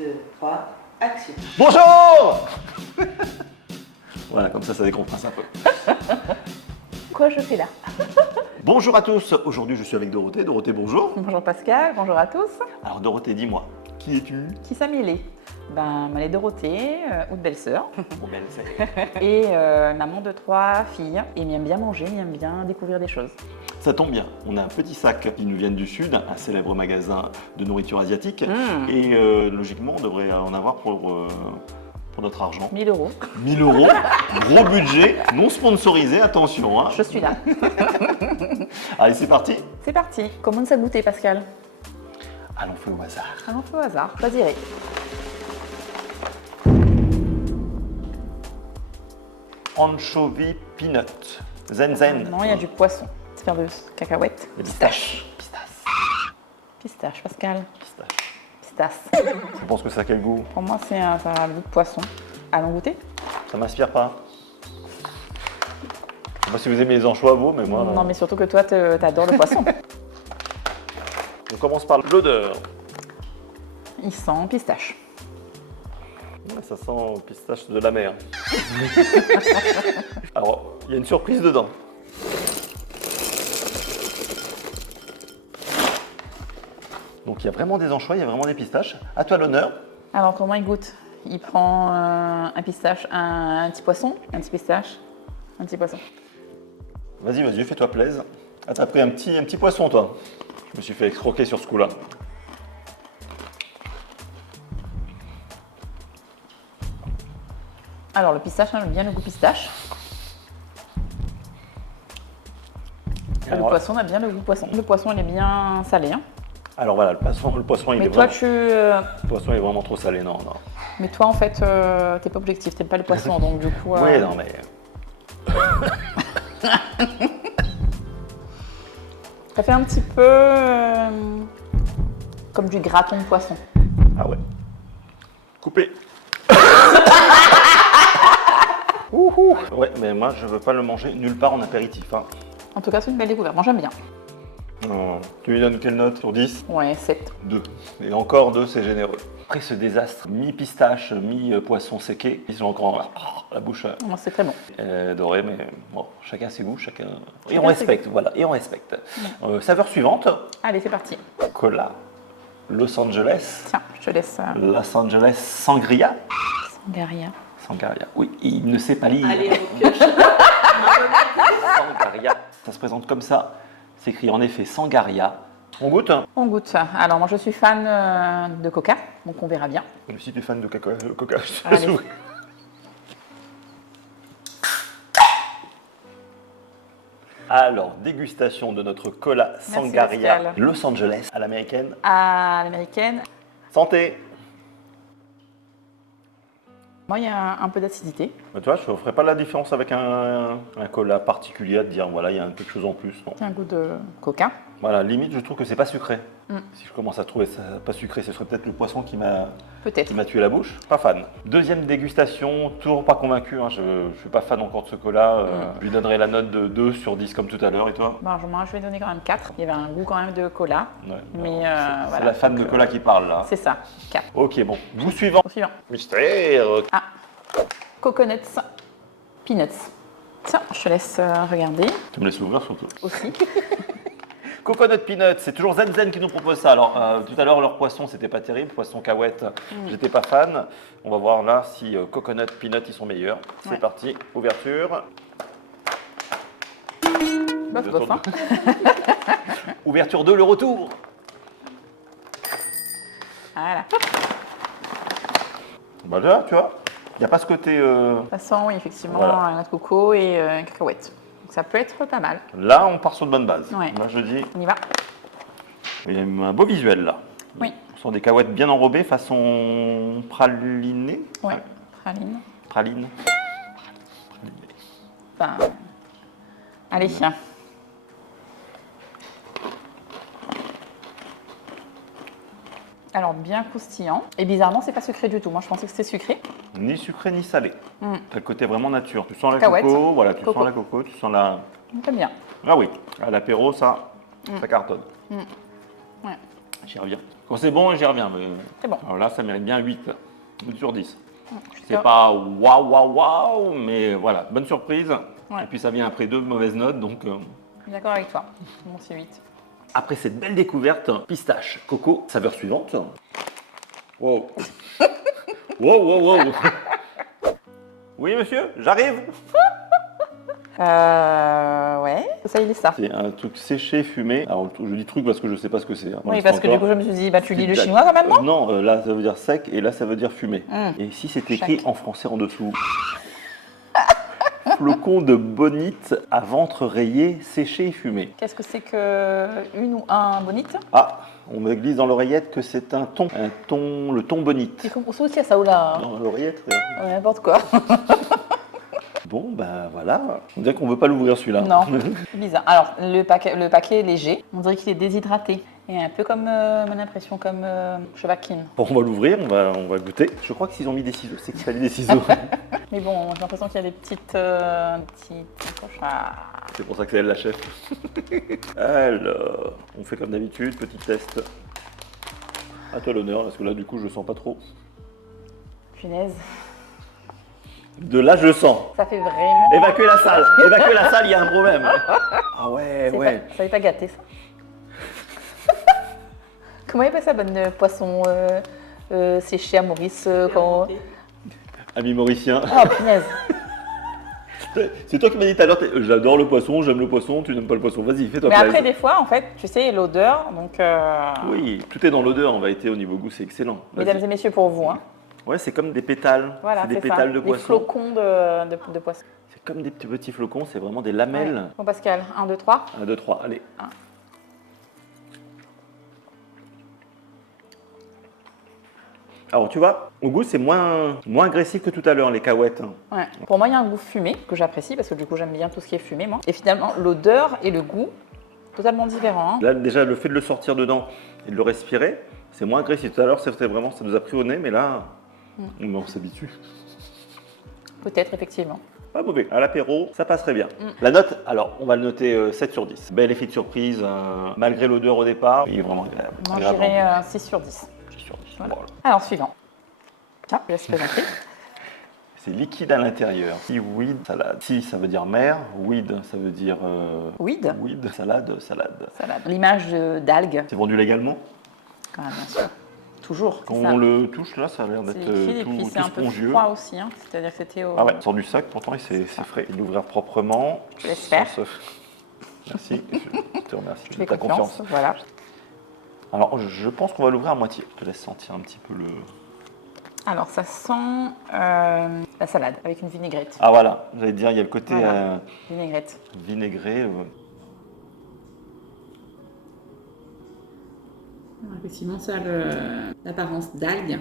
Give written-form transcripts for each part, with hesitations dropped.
2, 3, action. Bonjour. Voilà, comme ça décompresse un peu. Quoi je fais là? Bonjour à tous, aujourd'hui je suis avec Dorothée. Dorothée, bonjour. Bonjour Pascal, bonjour à tous. Alors Dorothée, dis-moi, qui es-tu? Qui s'amélie? Ben, elle est Dorothée, ou de belle-sœur, Bon, ben, c'est- et maman de 3 filles. Et il aime bien manger, il aime bien découvrir des choses. Ça tombe bien, on a un petit sac qui nous vient du Sud, un célèbre magasin de nourriture asiatique. Et logiquement, on devrait en avoir pour notre argent. 1000 euros. 1000 euros, gros budget, non sponsorisé, attention. Hein. Je suis là. Allez, c'est parti. C'est parti. Comment ça goûter Pascal? Allons, feu au hasard. Allons, feu au hasard, choisirez. Anchovy peanut. Zen zen. Non, il y a du poisson. C'est faire de cacahuètes. Et pistache. Pistache. Pistache, Pascal. Pistache. Pistache. Tu penses que ça a quel goût? Pour moi, ça a le goût de poisson. Allons goûter? Ça m'inspire pas. Je sais pas si vous aimez les anchois, vous, mais moi. Non, mais surtout que toi, t'adores le poisson. On commence par l'odeur. Il sent pistache. Ouais, ça sent pistache de la mer. Alors, il y a une surprise dedans. Donc, il y a vraiment des anchois, il y a vraiment des pistaches. À toi l'honneur. Alors, comment il goûte? Il prend un pistache, un petit poisson, un petit pistache, un petit poisson. Vas-y, vas-y, fais-toi plaisir. Ah, t'as pris un petit poisson, toi. Je me suis fait escroquer sur ce coup-là. Alors, le pistache, on aime bien le goût pistache. Et le Alors, poisson, on a bien le goût poisson. Le poisson, il est bien salé. Hein. alors voilà, le poisson, il Mais est toi, vraiment... Le poisson est vraiment trop salé, non. Mais toi, en fait, t'es pas objectif, t'aimes pas le poisson, donc du coup... Oui, non, mais... Ça fait un petit peu comme du gratin de poisson. Ah ouais. Coupé. Ouais, mais moi, je veux pas le manger nulle part en apéritif. Hein. En tout cas, c'est une belle découverte. Moi, j'aime bien. Tu lui donnes quelle note sur 10? Ouais, 7. 2. Et encore 2, c'est généreux. Après ce désastre, mi-pistache, mi-poisson séqué, ils sont encore la bouche C'est très bon. dorée, mais bon, chacun ses goûts, chacun... Et Chacun on ses respecte, voilà, et on respecte. Saveur suivante, Allez, c'est parti. cola, Los Angeles, Tiens, je te laisse Los Angeles Sangria. Sangria. Sangria, oui, il ne sait pas lire. Allez, on pioche. Sangaria. Ça se présente comme ça. C'est écrit en effet Sangaria. On goûte? On goûte. Alors, moi, je suis fan de Coca, donc on verra bien. Si tu es fan de Coca, je te Allez. souris. Alors, dégustation de notre cola Sangaria Pascal. Los Angeles à l'américaine. À l'américaine, Santé! moi, il y a un peu d'acidité. Tu vois, je ne ferais pas la différence avec un cola particulier à te dire, voilà, il y a quelque chose en plus. Non. C'est un goût de Coca. Voilà, limite, je trouve que c'est pas sucré. Si je commence à trouver ça pas sucré, ce serait peut-être le poisson qui m'a Peut-être. tué la bouche. Pas fan. Deuxième dégustation, toujours pas convaincu. Hein, je ne suis pas fan encore de ce cola. Je lui donnerai la note de 2 sur 10 comme tout à l'heure. Et toi? Bon, moi, je vais donner quand même 4. Il y avait un goût quand même de cola. Ouais, Mais c'est voilà. la fan de Donc, cola qui parle là. C'est ça, 4. Ok, bon. Goût suivant. Au suivant. Mystère. Ah, coconuts, peanuts. Tiens, je te laisse regarder Tu me laisses ouvrir surtout. aussi. Coconut Peanut, c'est toujours Zen Zen qui nous propose ça. Alors, tout à l'heure, leur poisson, c'était pas terrible. Poisson cahouette, j'étais pas fan. On va voir là si Coconut Peanut, ils sont meilleurs. C'est Ouais. parti, ouverture. Bof, bof, hein. Ouverture 2, le retour. Voilà. Bah là, tu vois, il n'y a pas ce côté... De toute façon, oui, effectivement, Voilà. noix de coco et cacahuètes. Donc ça peut être pas mal. Là, on part sur de bonnes bases. Ouais. Là, je dis, On y va? il y a un beau visuel là. Oui. Ce sont des cacahuètes bien enrobées, façon pralinée. Ouais. Praline. Praline. Enfin, allez, tiens. Alors, bien croustillant. Et bizarrement, c'est pas sucré du tout. Moi, je pensais que c'était sucré. Ni sucré ni salé. T'as le côté vraiment nature. Tu sens la Cacahuète. coco, voilà, tu Coco. sens la coco, tu sens la... J'aime bien. Ah oui, à l'apéro, ça cartonne. Ouais. J'y reviens. Quand c'est bon, j'y reviens. Mais... C'est bon. Alors là, ça mérite bien 8. 8 sur 10. Je C'est pas waouh, waouh, waouh, mais voilà, bonne surprise. Ouais. Et puis ça vient après 2 mauvaises notes, donc... D'accord avec toi. Bon, c'est 8. Après cette belle découverte, pistache, coco, saveur suivante. Wow. Wow, wow, wow. Oui, monsieur, j'arrive. Ouais, ça il est ça. C'est un truc séché, fumé. Alors, je dis truc parce que je sais pas ce que c'est. Hein. Oui, parce que du coup, je me suis dit, bah tu lis le chinois quand même, non? Non, là, ça veut dire sec et là, ça veut dire fumé. Et ici, c'est écrit Chac. en français en dessous. Flocon de bonite à ventre rayé, séché et fumé. Qu'est-ce que c'est que une ou un bonite? Ah, on me glisse dans l'oreillette que c'est un thon. Le thon bonite. Il faut aussi à ça ou là. Dans l'oreillette, regarde. N'importe quoi. Bon, ben voilà. On dirait qu'on veut pas l'ouvrir celui-là. Non, c'est bizarre. Alors, le paquet est léger. On dirait qu'il est déshydraté. Et un peu comme, mon impression, comme Chevaquine. Bon, on va l'ouvrir, on va goûter. Je crois que s'ils ont mis des ciseaux, c'est qu'il fallait des ciseaux. Mais bon, j'ai l'impression qu'il y a des petites poches. Ah. C'est pour ça que c'est elle la chef. Alors, on fait comme d'habitude, petit test. À toi l'honneur, parce que là, du coup, je sens pas trop. Punaise. De là, je sens. Ça fait vraiment. Évacuer la salle. Évacuer la salle, il y a un problème. Ah ouais, ouais. Ça n'est pas gâté, ça. Comment il appelle ça, bonne poisson séché à Maurice quand... Ami mauricien. Oh, punaise. C'est toi qui m'as dit tout à l'heure, j'adore le poisson, j'aime le poisson, tu n'aimes pas le poisson. Vas-y, fais-toi Mais plaisir. après, des fois, en fait, tu sais, l'odeur, donc... Oui, tout est dans l'odeur, en vérité, au niveau goût, c'est excellent. Vas-y. Mesdames et messieurs, pour vous, hein. Ouais, c'est comme des pétales. Voilà, c'est des c'est pétales ça. de Des poisson. flocons de poisson. C'est comme des petits flocons, c'est vraiment des lamelles. Ouais. Bon, Pascal, 1, 2, 3. 1, 2, 3, allez. Un. Alors, tu vois, au goût, c'est moins agressif que tout à l'heure, les cahuètes. Ouais. Pour moi, il y a un goût fumé que j'apprécie parce que du coup, j'aime bien tout ce qui est fumé, moi. Et finalement, l'odeur et le goût, totalement différents. Hein. Là, déjà, le fait de le sortir dedans et de le respirer, c'est moins agressif. Tout à l'heure, c'était vraiment, ça nous a pris au nez, mais là, on s'habitue. Peut-être, effectivement. Pas mauvais. À l'apéro, ça passerait bien. La note, alors, on va le noter 7 sur 10. Bel effet de surprise, malgré l'odeur au départ. Il est vraiment agréable. Moi, je Agréablement. dirais 6 sur 10. 6 sur 10. Voilà. Voilà. Alors, suivant. Ah, je laisse présenter. C'est liquide à l'intérieur. Seaweed, salade. Si, ça veut dire mer. Weed, ça veut dire... Weed. Weed, salade. Salade. L'image d'algues, C'est vendu légalement. quand même, bien sûr. Toujours. Quand c'est ça. on le touche, là, ça a l'air C'est d'être liquide et puis tout c'est un peu spongieux. froid aussi. Hein. C'est-à-dire que c'était au... Ah ouais, sort du sac, pourtant, et c'est frais. Et l'ouvrir proprement. Je l'espère. sans se- Merci, je te remercie Je de fais ta confiance. confiance. Voilà. Alors, je pense qu'on va l'ouvrir à moitié. Je te laisse sentir un petit peu le... Alors, ça sent la salade avec une vinaigrette. Ah voilà, j'allais te dire, il y a le côté Voilà. Vinaigrette. vinaigré. Effectivement, ça a l'apparence d'algue,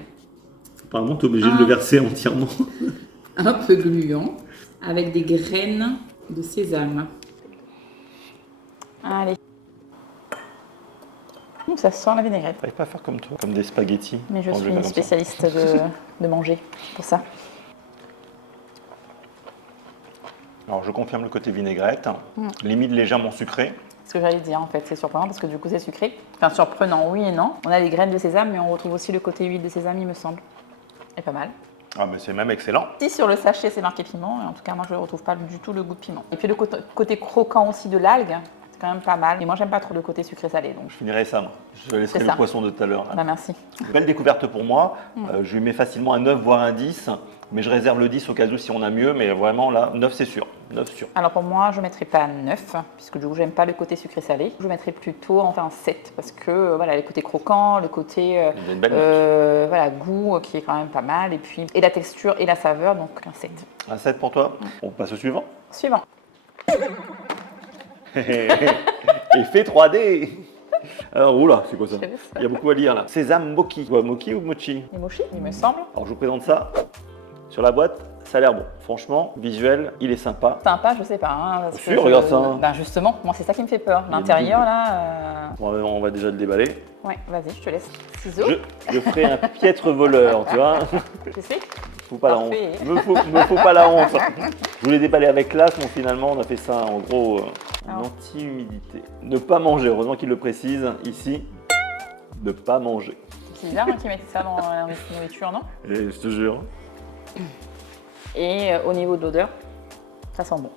Apparemment, tu es obligé de le verser entièrement. un peu gluant, avec des graines de sésame. Allez. Ça sent la vinaigrette. J'arrive pas à faire comme toi, comme des spaghettis. Mais je Quand suis vais une faire comme ça. spécialiste de manger, pour ça. Alors, je confirme le côté vinaigrette, limite légèrement sucré. Ce que j'allais dire, en fait, c'est surprenant parce que du coup, c'est sucré. Enfin, surprenant, oui et non. On a les graines de sésame, mais on retrouve aussi le côté huile de sésame, il me semble. Et pas mal. Ah, mais c'est même excellent. Si sur le sachet, c'est marqué piment, et en tout cas, moi, je ne retrouve pas du tout le goût de piment. Et puis le côté croquant aussi de l'algue, c'est quand même pas mal. Et moi, j'aime pas trop le côté sucré-salé, donc. Je finirai ça, moi. Je laisserai C'est le ça. poisson de tout à l'heure. là. Bah, merci. Belle découverte pour moi. Je lui mets facilement un 9, voire un 10. Mais je réserve le 10 au cas où si on a mieux. Mais vraiment, là, 9, c'est sûr. 9 sûr. Alors pour moi, je ne mettrais pas 9, puisque du coup, j'aime pas le côté sucré-salé. Je mettrais plutôt enfin 7, parce que voilà, le côté croquant, le côté Il y a une belle note. voilà, goût qui est quand même pas mal, et puis et la texture et la saveur, donc un 7. Un 7 pour toi. On passe au suivant. Suivant. Effet 3D. Alors, oula, c'est quoi ça? Je savais ça. Il y a beaucoup à lire là. Sésame mochi. Quoi, mochi ou mochi? Les mochi, il me semble. Alors, je vous présente ça. Sur la boîte, ça a l'air bon. Franchement, visuel, il est sympa. Sympa, je sais pas. Hein, parce Sûr, que regarde ça, hein. Ben justement, moi c'est ça qui me fait peur. Il y a L'intérieur une là. Bon, on va déjà le déballer. Ouais, vas-y, je te laisse. Ciseaux. Je ferai un piètre voleur, tu vois. Tu sais. Faut pas la honte. Parfait. Me faut pas la honte. Je voulais déballer avec classe, mais finalement, on a fait ça en gros Alors. en anti-humidité. Ne pas manger, heureusement qu'il le précise ici. de pas manger. C'est bizarre hein, qu'ils mettent ça dans la nourriture, non? Et je te jure. Et au niveau de l'odeur, ça sent bon.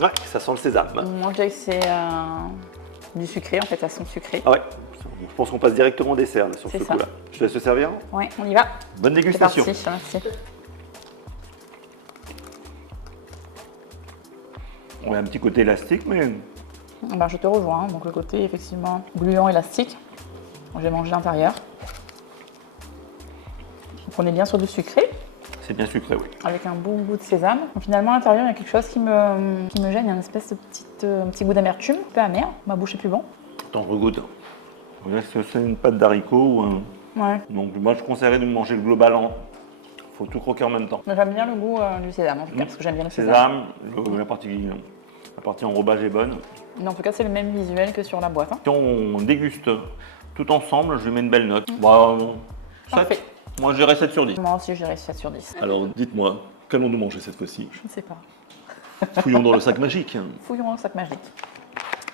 Ouais, ça sent le sésame. Moi, je dirais que c'est du sucré, en fait, ça sent sucré. Ah ouais, je pense qu'on passe directement au dessert là, sur ce C'est ça. coup-là. Je te laisse te servir. Ouais, on y va. Bonne C'est dégustation. parti, merci. On a un petit côté élastique, mais Ben, je te rejoins. hein. Donc le côté effectivement gluant, élastique. Je vais manger l'intérieur. Donc on est bien sur du sucré, c'est bien sucré, oui. avec un bon goût de sésame. Donc, finalement à l'intérieur il y a quelque chose qui me gêne, il y a une espèce de un petit goût d'amertume, un peu amer. Ma bouche est plus bon. Attends, regoute. Est-ce que c'est une pâte d'haricot ou un... Ouais. Donc moi je conseillerais de manger le global en... Faut tout croquer en même temps. Mais j'aime bien le goût du sésame en tout cas, parce que j'aime bien le sésame. Sésame, la partie enrobage est bonne. Mais en tout cas c'est le même visuel que sur la boîte. hein. Si on déguste tout ensemble, je lui mets une belle note. Bah, 7. Parfait. Moi je dirais 7 sur 10. Moi aussi je dirais 7 sur 10. Alors dites-moi, qu'allons-nous manger cette fois-ci? Je ne sais pas. Fouillons dans le sac magique. Fouillons le sac magique.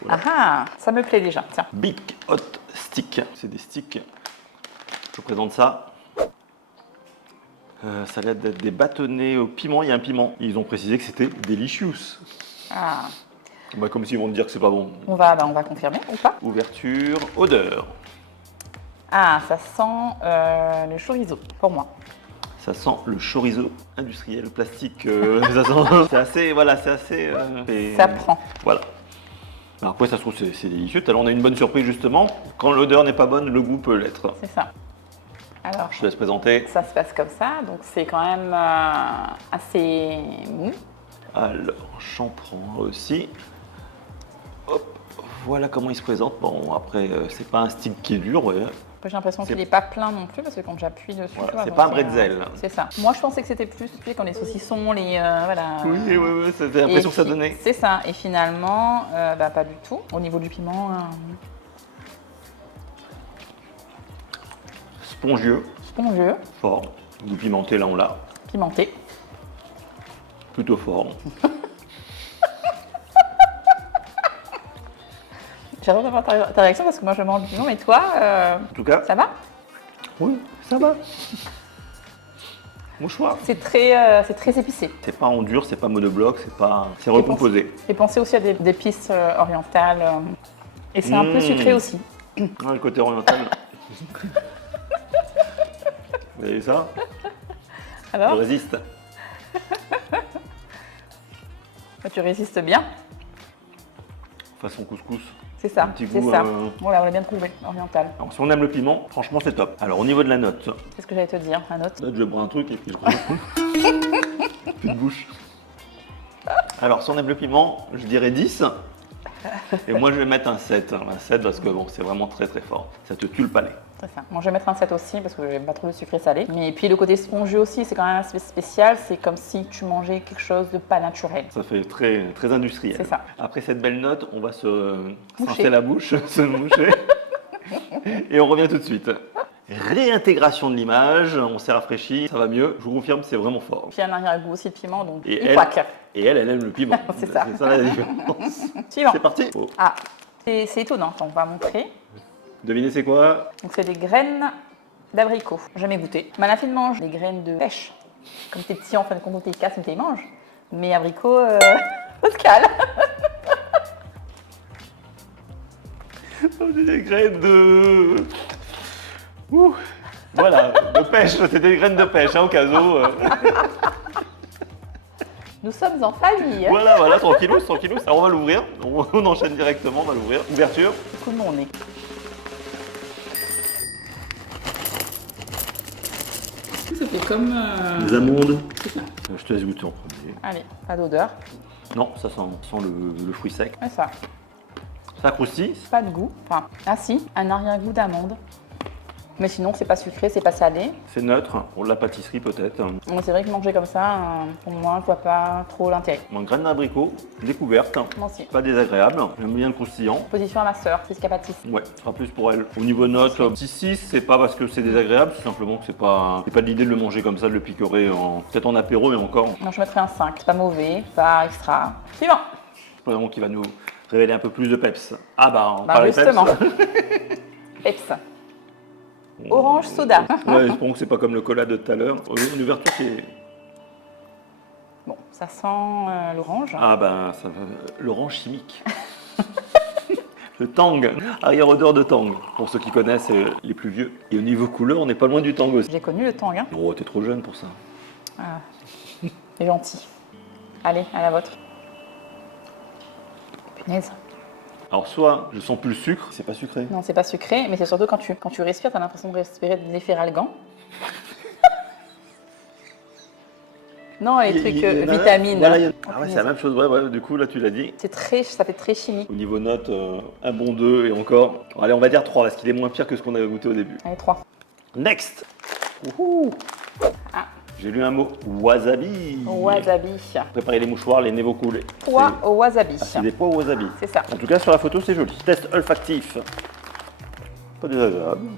Voilà. Ah ah, ça me plaît déjà. Tiens. Big Hot Stick. C'est des sticks. Je vous présente ça. Ça a l'air d'être des bâtonnets au piment. Il y a un piment. Ils ont précisé que c'était delicious. Ah. Bah, comme s'ils vont te dire que c'est pas bon. On va confirmer ou pas. Ouverture, odeur. Ah, ça sent le chorizo pour moi. Ça sent le chorizo industriel plastique. Ça sent. C'est assez. Voilà, c'est assez. Ça prend. Voilà. Alors après, ça se trouve, c'est délicieux. Alors, on a une bonne surprise justement. Quand l'odeur n'est pas bonne, le goût peut l'être. C'est ça. Alors, Je te laisse présenter. ça se passe comme ça, donc c'est quand même assez mou. Alors, j'en prends aussi. Hop, voilà comment il se présente. Bon, après, c'est pas un stick qui est dur, ouais. Après, j'ai l'impression C'est- qu'il n'est pas plein non plus, parce que quand j'appuie dessus, Voilà, tu vois, c'est donc pas un bretzel. C'est ça. Moi, je pensais que c'était plus, tu sais, quand les saucissons, les voilà. Oui, c'était l'impression que ça donnait. C'est ça. Et finalement, pas du tout. Au niveau du piment, Spongieux, spongieux, fort. Goût pimenté, là, on l'a. pimenté. Plutôt fort. J'adore d'avoir ta réaction parce que moi, je mange du piment, mais toi, En tout cas, ça va? oui, ça va. Mouchoir. C'est très épicé. C'est pas en dur, c'est pas monobloc, c'est recomposé. J'ai pensé aussi à des épices orientales. Et c'est un peu sucré aussi. Ah, le côté oriental. Vous avez vu ça? Je Alors, résiste. tu résistes bien. Façon couscous. C'est ça. Un petit C'est goût, ça. Voilà, on l'a bien trouvé, oriental. Alors, si on aime le piment, franchement, c'est top. Alors, au niveau de la note, C'est ce que j'allais te dire, la note. là, je vais boire un truc et puis je prends plus de bouche. Alors, si on aime le piment, je dirais 10. Et moi, je vais mettre un 7. Un 7 parce que bon, c'est vraiment très très fort. Ça te tue le palais. C'est ça. Moi, je vais mettre un 7 aussi parce que j'aime pas trop le sucré salé. Mais puis le côté spongieux aussi, c'est quand même assez spécial. C'est comme si tu mangeais quelque chose de pas naturel. Ça fait très, très industriel. C'est ça. Après cette belle note, on va se Moucher. rincer la bouche, se moucher. Et on revient tout de suite. Réintégration de l'image, on s'est rafraîchi, ça va mieux. Je vous confirme, c'est vraiment fort. Puis un arrière-goût aussi de piment, donc Et il elle- quaque. Et elle aime le piment. C'est ça. C'est ça la différence. Suivant. C'est parti. Oh. Ah, c'est étonnant. On va montrer. Devinez c'est quoi? Donc c'est des graines d'abricot. Jamais goûté. Ma fille mange des graines de pêche. Comme tes petits, en fin de compte, tes casses, mais t'es manges. Mais abricots, au scale. On est des graines de... Ouh. Voilà, de pêche, c'est des graines de pêche, hein, au cas où. Nous sommes en famille. Voilà, tranquillou. Alors on va l'ouvrir, on enchaîne directement, on va l'ouvrir. Ouverture. Coup de mon nez. Ça fait comme... Les amandes. C'est ça. Je te laisse goûter en premier. Allez, pas d'odeur. Non, ça sent le fruit sec. Ouais, ça. Ça croustille. Pas de goût. Enfin, ah si, un arrière-goût d'amande. Mais sinon, c'est pas sucré, c'est pas salé. C'est neutre, pour de la pâtisserie peut-être. Donc c'est vrai que manger comme ça, pour moi, je vois pas trop l'intérêt. Une graine d'abricot, découverte. Moi aussi. Pas désagréable, j'aime bien le croustillant. Position à ma sœur, c'est ce qu'elle pâtisse. Ouais, ce sera plus pour elle. Au niveau note, petit 6, c'est pas parce que c'est désagréable, c'est simplement que c'est pas l'idée de le manger comme ça, de le picorer peut-être en apéro, mais encore. Non, je mettrais un 5. C'est pas mauvais, pas extra. Suivant. C'est vraiment qui va nous révéler un peu plus de peps. Ah bah, on Bah, parlait de justement. peps. Peps. Orange soda. Ouais, j'espère que c'est pas comme le cola de tout à l'heure. Une ouverture qui est... Bon, ça sent l'orange. Ah ben, ça va... l'orange chimique. Le tang, arrière-odeur de tang. Pour ceux qui connaissent, les plus vieux. Et au niveau couleur, on n'est pas loin du tang aussi. J'ai connu le tang. Hein. Oh, t'es trop jeune pour ça. Ah, c'est gentil. Allez, à la vôtre. Punaise. Alors soit je sens plus le sucre, c'est pas sucré. Non, c'est pas sucré, mais c'est surtout quand tu respires, t'as l'impression de respirer de l'efferalgan. Non, les trucs vitamines. Voilà, Oh, ah ouais, c'est la même chose, ouais, du coup là tu l'as dit. Ça fait très chimique. Au niveau note, un bon 2 et encore. Allez, on va dire 3 parce qu'il est moins pire que ce qu'on avait goûté au début. Allez, 3. Next. Ah. J'ai lu un mot, wasabi. Wasabi. Préparez les mouchoirs, les nez vont couler. Pois au wasabi. Ah, c'est des pois au wasabi. C'est ça. En tout cas sur la photo c'est joli. Test olfactif. Pas désagréable.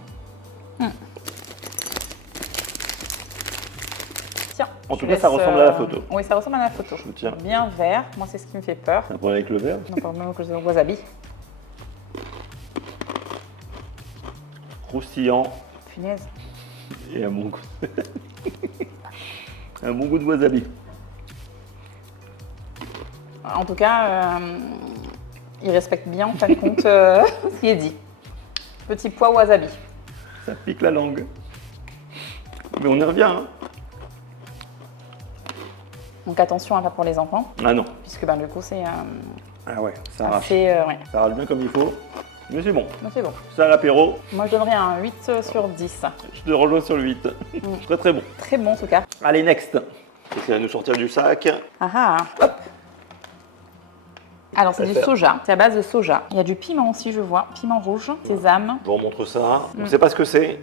Tiens. En tout je cas, ça laisse, ressemble à la photo. Oui, ça ressemble à la photo. Je tiens. Bien vert. Moi, c'est ce qui me fait peur. Un problème avec le verre. Non, pas même que le wasabi. Croustillant Punaise. et un bon goût. Un bon goût de wasabi. En tout cas, il respecte bien, en fin de compte, ce qui est dit. Petit pois wasabi. Ça pique la langue. Mais on y revient, hein. Donc attention, hein, pas pour les enfants, Ah non. puisque ben, du coup, c'est Ah ouais, ça arrache. assez... ouais. Ça arrache bien comme il faut. Mais c'est bon. Non, c'est bon. Ça à l'apéro, Moi, je donnerais un 8 sur 10. je te rejoins sur le 8. Très très bon. Très bon, en tout cas. Allez, next. Qu'est-ce qu'il va nous sortir du sac? Ah ah, hop. Alors, c'est du soja. C'est à base de soja. Il y a du piment aussi, je vois. Piment rouge, sésame. Je vous remontre ça. On ne sait pas ce que c'est.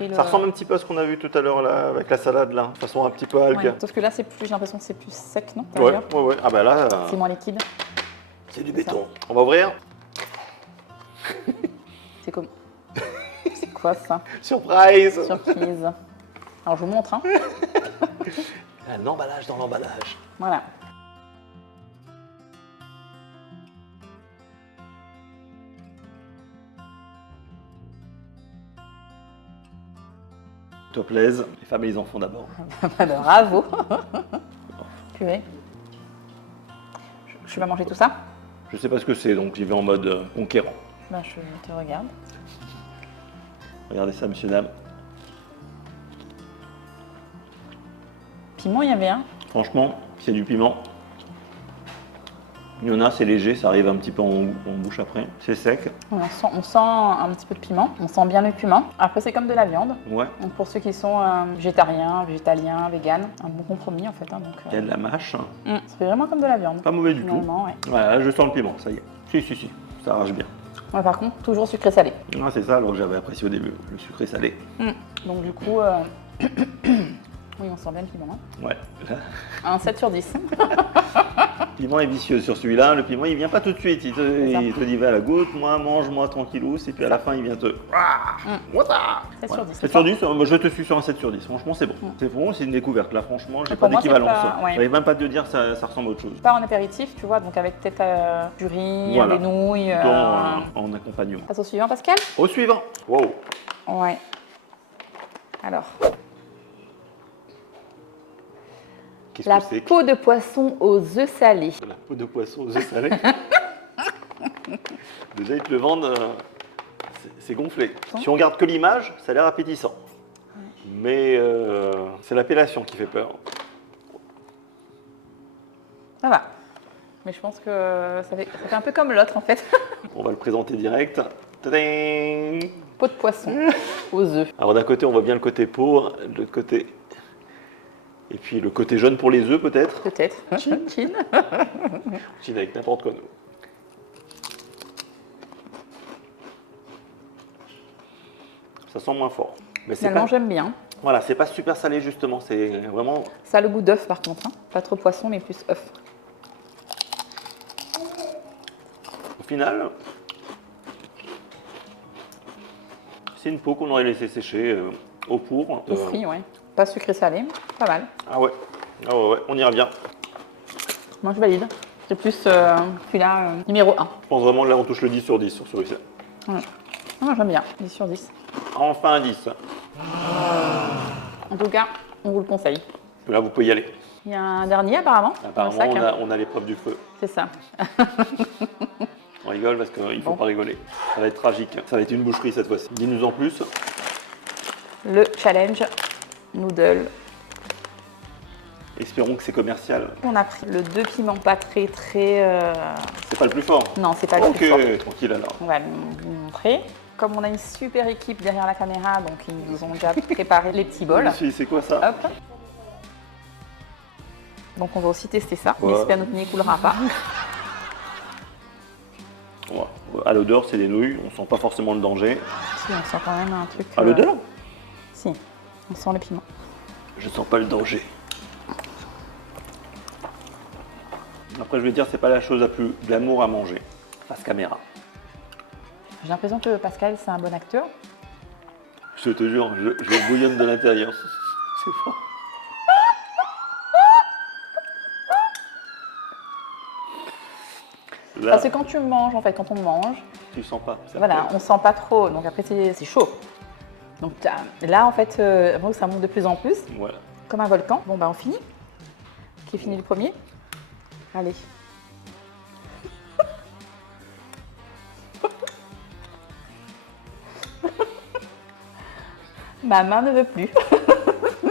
Et le- Ça ressemble un petit peu à ce qu'on a vu tout à l'heure là, avec la salade là. De façon un petit peu algue. Ouais, sauf que là, c'est plus, j'ai l'impression que c'est plus sec, non Ouais, d'ailleurs ouais, ouais. Ah bah là, C'est moins liquide. c'est du béton. On va ouvrir. C'est comme... C'est quoi ça? Surprise. Surprise. Alors, je vous montre. Hein. Un emballage dans l'emballage. Voilà. Toi plaise, les femmes et les enfants d'abord. Bravo. Purée. Je vais manger tout ça? Je sais pas ce que c'est, donc j'y vais en mode conquérant. Ben, je te regarde. Regardez ça, monsieur, dame. Piment, il y avait un. Franchement, c'est du piment. Il y en a, c'est léger, ça arrive un petit peu en bouche après. C'est sec. On sent un petit peu de piment. On sent bien le piment. Après, c'est comme de la viande. Ouais. Donc, pour ceux qui sont végétariens, végétaliens, véganes, un bon compromis en fait. Hein, donc, Il y a de la mâche. ça fait vraiment comme de la viande. Pas mauvais du tout. Finalement, ouais. Ouais, là, je sens le piment, ça y est. Si, ça arrache bien. Ouais, par contre, toujours sucré-salé. Ah, c'est ça, alors que j'avais apprécié au début, le sucré salé. Donc, du coup, oui, on sent bien le piment. Hein. Ouais. Là, Un 7 sur 10. le piment est vicieux sur celui-là. Le piment, il vient pas tout de suite. Il ça. te dit, va à la goutte, moi, mange-moi tranquillou. Et puis à la fin, il vient te. 7 sur 10. 7 sur 10, moi, je te suis sur un 7 sur 10. Franchement, c'est bon. C'est bon, c'est une découverte. Là, franchement, j'ai Pour pas moi, c'est d'équivalence. pas- ouais. J'arrive même pas à te dire ça ressemble à autre chose. Pas en apéritif, tu vois, donc avec peut-être du riz, Voilà. des nouilles. Plutôt en accompagnement. Passe au suivant, Pascal? Au suivant. Wow. Ouais. Alors, Qu'est-ce la que c'est peau de poisson aux œufs salés. La peau de poisson aux œufs salés. Déjà, ils te le vendent, c'est gonflé. Si on regarde que l'image, ça a l'air appétissant. Mais c'est l'appellation qui fait peur. Ça va. Mais je pense que ça fait un peu comme l'autre en fait. On va le présenter direct. Tadam. Peau de poisson aux œufs. Alors d'un côté, on voit bien le côté peau, de l'autre côté... Et puis le côté jaune pour les œufs peut-être. Peut-être. Chin. Chine avec n'importe quoi, nous. Ça sent moins fort. Mais c'est Finalement, pas... j'aime bien. Voilà, c'est pas super salé justement, c'est vraiment... Ça a le goût d'œuf par contre. Hein. Pas trop poisson, mais plus œuf. Au final, c'est une peau qu'on aurait laissé sécher au four. Au frit, ouais. Pas sucré salé. Pas mal. Ah ouais, on y revient. Moi, je valide. C'est plus celui-là numéro 1. Je pense vraiment que là, on touche le 10 sur 10 sur celui-ci. Ouais. Moi, j'aime bien, 10 sur 10. Enfin un 10. En tout cas, on vous le conseille. Là, vous pouvez y aller. Il y a un dernier apparemment. Dans le Apparemment, sac, hein. on a l'épreuve du feu. C'est ça. On rigole parce qu'il ne faut Bon. pas rigoler. Ça va être tragique. Ça va être une boucherie cette fois-ci. Dis-nous en plus. Le challenge noodle. Espérons que c'est commercial. On a pris le 2 piments, pas très. C'est pas le plus fort. Non, c'est pas le plus fort. Ok, tranquille alors. On va vous montrer. Comme on a une super équipe derrière la caméra, donc ils nous ont déjà préparé les petits bols. C'est quoi ça? Hop. Donc on va aussi tester ça. Ouais. J'espère que notre nez ne coulera pas. Ouais. À l'odeur, c'est des nouilles. On sent pas forcément le danger. Si, on sent quand même un truc. À l'odeur? Si, on sent le piment. Je sens pas le danger. Après, je vais dire, c'est pas la chose la plus glamour à manger. Face caméra. J'ai l'impression que Pascal, c'est un bon acteur. Je te jure, je bouillonne de l'intérieur. C'est fort. Là, Parce que quand tu manges, en fait, quand on mange, tu sens pas. Ça voilà, fait- on sent pas trop. Donc après, c'est chaud. Donc là, en fait, ça monte de plus en plus, Voilà. comme un volcan. Bon, bah, on finit. Qui finit le premier? Allez. Ma main ne veut plus.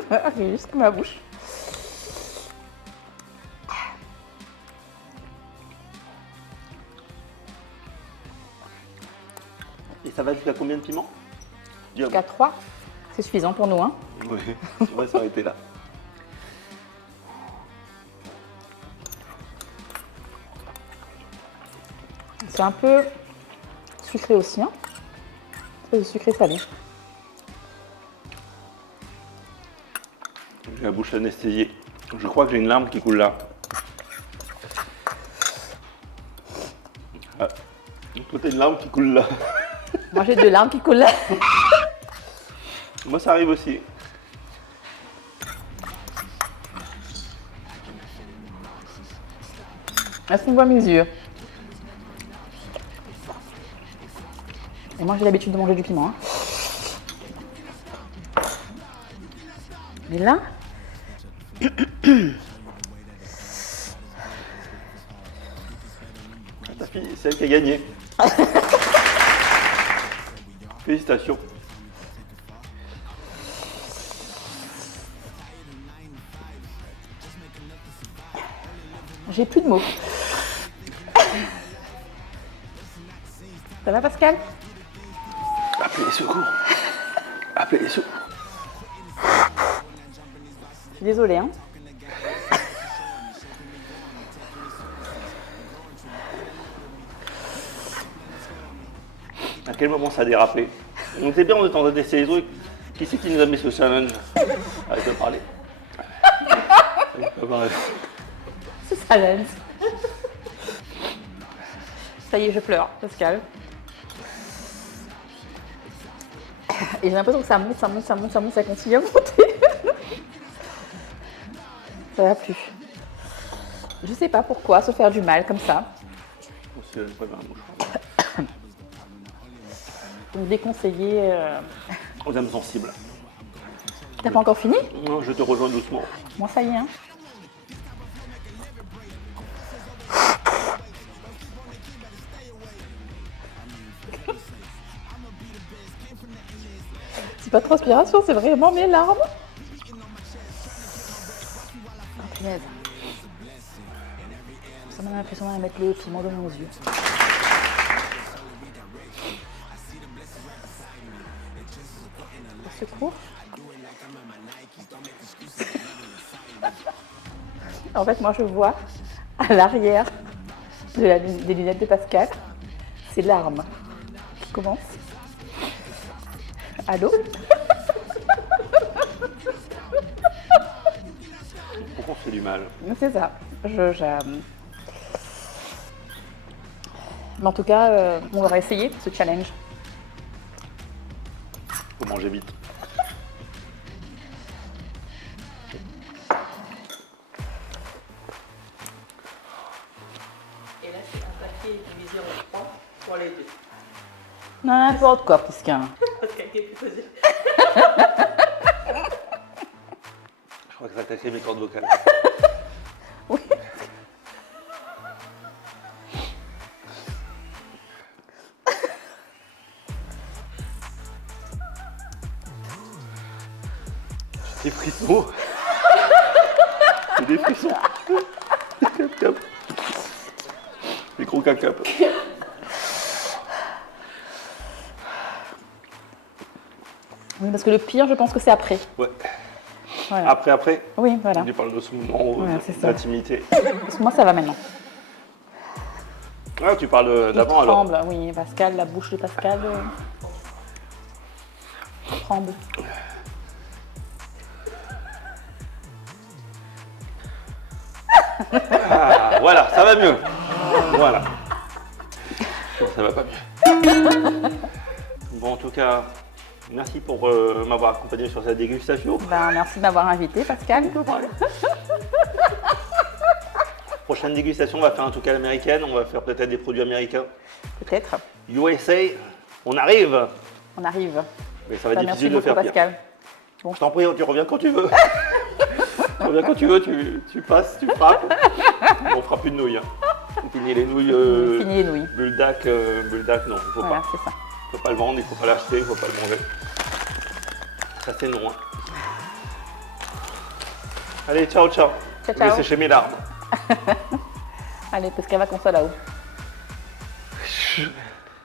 Arrive jusqu'à ma bouche. Et ça va jusqu'à combien de piments? Dis-moi. Jusqu'à 3, c'est suffisant pour nous. Hein. Oui, on va s'arrêter là. C'est un peu sucré aussi. Hein. C'est sucré salé. J'ai la bouche anesthésiée. Je crois que j'ai une larme qui coule là. Ah. Toi, t'as une larme qui coule là. Moi, j'ai 2 larmes qui coulent là. Moi, ça arrive aussi. Est-ce qu'on voit mes yeux? Et moi, j'ai l'habitude de manger du piment. Hein. Mais là, Ta fille, c'est elle qui a gagné. Félicitations. j'ai plus de mots. Ça va, Pascal? Appelez les secours. Appelez les secours. Je suis désolée. Hein. À quel moment ça a dérapé? On était bien, on était en train de tester les trucs. Qui c'est qui nous a mis ce challenge? Arrête de parler. Arrête de parler. C'est ça, Lens. Ça y est, je pleure, Pascal. Et j'ai l'impression que ça monte, ça monte, ça monte, ça monte, ça continue à monter. Ça va plus. Je sais pas pourquoi se faire du mal comme ça. Aussi, elle est pas bien, la bouche. Donc déconseillé. Aux âmes sensibles. T'as pas encore fini? Non, je te rejoins doucement. Moi, ça y est. Hein. C'est pas de transpiration, c'est vraiment mes larmes. Oh, punaise. Ça m'a l'impression de mettre le piment dans nos yeux. Au secours. En fait, moi, je vois à l'arrière des lunettes de Pascal, c'est l'arme qui commence. Allô? Pourquoi on se fait du mal? C'est ça. Mais en tout cas, on va essayer ce challenge. Faut manger vite. Et là, c'est un paquet divisé en 3 pour les deux. N'importe quoi, Prisca. Pascal qui est plus posé. Je crois que ça a cassé mes cordes vocales. Oui. Des frissons. C'est des frissons. Cap. Des gros cap. Oui, parce que le pire, je pense que c'est après. Ouais. Voilà. Après, Oui, voilà. tu parles de ce moment Ouais, c'est ça. d'intimité. Parce que moi, ça va maintenant. Ah, tu parles d'avant Il alors. tremble, oui, Pascal, la bouche de Pascal tremble. Ah, voilà, ça va mieux. Voilà. Ça va pas mieux. Bon, en tout cas, merci pour m'avoir accompagné sur cette dégustation. Ben, merci de m'avoir invité, Pascal. Prochaine dégustation, on va faire un truc à l'américaine. On va faire peut-être des produits américains. Peut-être. USA, on arrive. On arrive. Mais ça va Ben, être merci difficile de beaucoup, faire pire. Pascal. Je t'en prie, tu reviens quand tu veux. Tu reviens quand tu veux, tu passes, tu frappes. On fera plus de nouilles. On finit les nouilles. Fini les nouilles. Buldak, non, il faut Voilà, pas. c'est ça. Il faut pas le vendre, il faut pas l'acheter, il faut pas le manger. Ça c'est non. Hein. Allez, ciao. Ciao, Je vais ciao. sécher mes larmes. Allez, Pascal va qu'on soit là-haut.